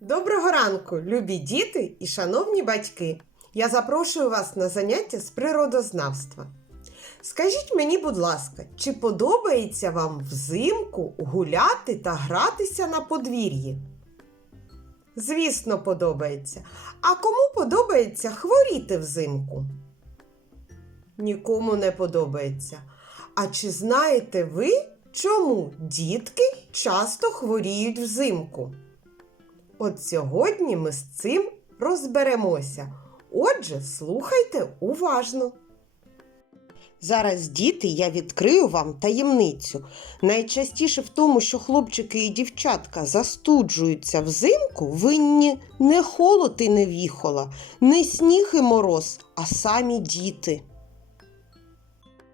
Доброго ранку, любі діти і шановні батьки! Я запрошую вас на заняття з природознавства. Скажіть мені, будь ласка, чи подобається вам взимку гуляти та гратися на подвір'ї? Звісно, подобається. А кому подобається хворіти взимку? Нікому не подобається. А чи знаєте ви, чому дітки часто хворіють взимку? От сьогодні ми з цим розберемося. Отже, слухайте уважно. Зараз, діти, я відкрию вам таємницю. Найчастіше в тому, що хлопчики і дівчатка застуджуються взимку, винні не холод і не віхола, не сніг і мороз, а самі діти.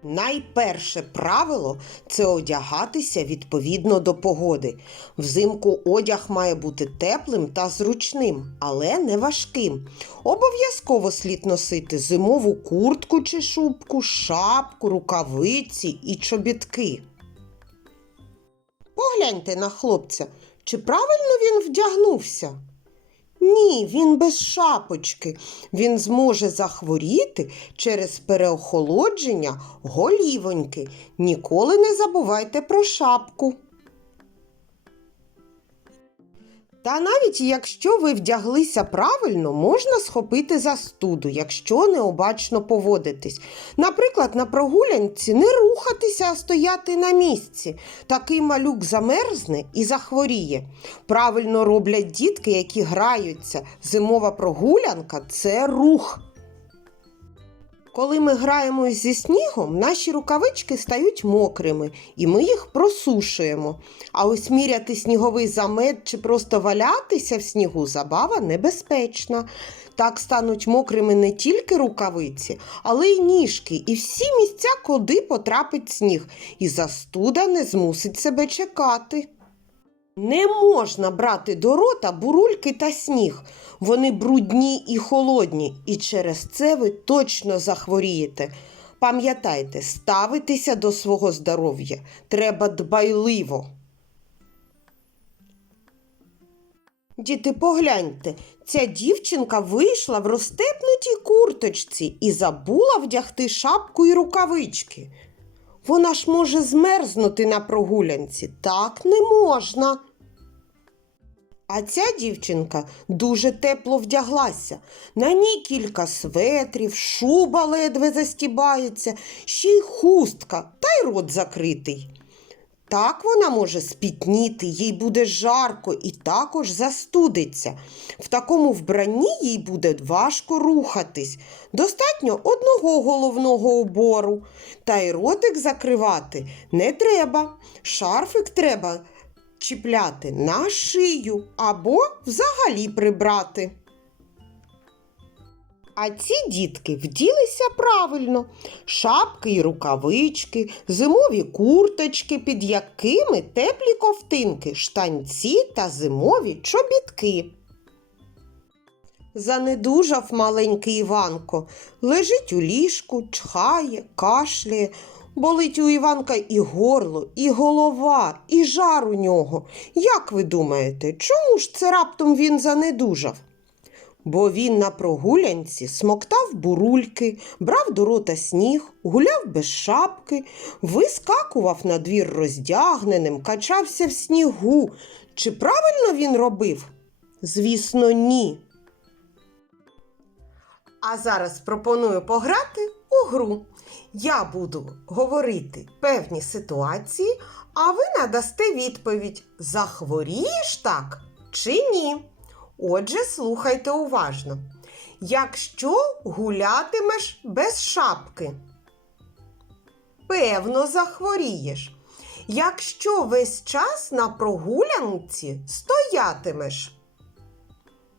Найперше правило це одягатися відповідно до погоди. Взимку одяг має бути теплим та зручним, але не важким. Обов'язково слід носити зимову куртку чи шубку, шапку, рукавиці і чобітки. Погляньте на хлопця, чи правильно він вдягнувся? Ні, він без шапочки. Він зможе захворіти через переохолодження голівоньки. Ніколи не забувайте про шапку. Та навіть якщо ви вдяглися правильно, можна схопити застуду, якщо необачно поводитись. Наприклад, на прогулянці не рухатися, а стояти на місці. Такий малюк замерзне і захворіє. Правильно роблять дітки, які граються. Зимова прогулянка це рух. Коли ми граємо зі снігом, наші рукавички стають мокрими, і ми їх просушуємо. А ось міряти сніговий замет чи просто валятися в снігу забава небезпечна. Так стануть мокрими не тільки рукавиці, але й ніжки, і всі місця, куди потрапить сніг, і застуда не змусить себе чекати. Не можна брати до рота бурульки та сніг. Вони брудні і холодні, і через це ви точно захворієте. Пам'ятайте, ставитися до свого здоров'я треба дбайливо. Діти, погляньте, ця дівчинка вийшла в розтепнутій курточці і забула вдягти шапку і рукавички. Вона ж може змерзнути на прогулянці. Так не можна. А ця дівчинка дуже тепло вдяглася. На ній кілька светрів, шуба ледве застібається, ще й хустка, та й рот закритий. Так вона може спітніти, їй буде жарко і також застудиться. В такому вбранні їй буде важко рухатись. Достатньо одного головного убору. Та й ротик закривати не треба. Шарфик треба чіпляти на шию або взагалі прибрати. А ці дітки вділися правильно: шапки й рукавички, зимові курточки, під якими теплі ковтинки, штанці та зимові чобітки. Занедужав маленький Іванко, лежить у ліжку, чхає, кашляє. Болить у Іванка і горло, і голова, і жар у нього. Як ви думаєте, чому ж це раптом він занедужав? Бо він на прогулянці смоктав бурульки, брав до рота сніг, гуляв без шапки, вискакував на двір роздягненим, качався в снігу. Чи правильно він робив? Звісно, ні. А зараз пропоную пограти у гру. Я буду говорити певні ситуації, а ви надасте відповідь: захворієш так чи ні? Отже, слухайте уважно. Якщо гулятимеш без шапки, певно, захворієш. Якщо весь час на прогулянці стоятимеш,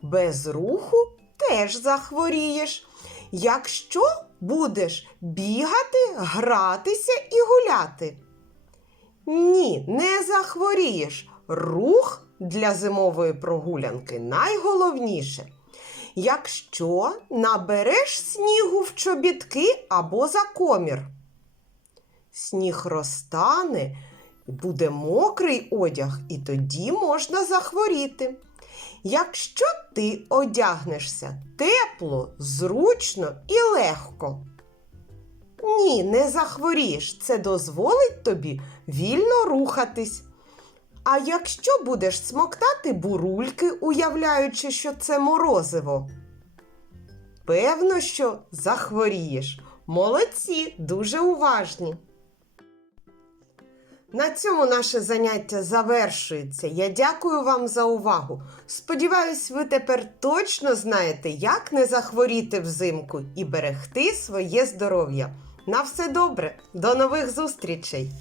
без руху теж захворієш. Якщо будеш бігати, гратися і гуляти. Ні, не захворієш. Рух для зимової прогулянки найголовніше. Якщо набереш снігу в чобітки або за комір, сніг розтане, буде мокрий одяг, і тоді можна захворіти. Якщо ти одягнешся тепло, зручно і легко. Ні, не захворієш. Це дозволить тобі вільно рухатись. А якщо будеш смоктати бурульки, уявляючи, що це морозиво, певно, що захворієш. Молодці, дуже уважні. На цьому наше заняття завершується. Я дякую вам за увагу. Сподіваюсь, ви тепер точно знаєте, як не захворіти взимку і берегти своє здоров'я. На все добре, до нових зустрічей!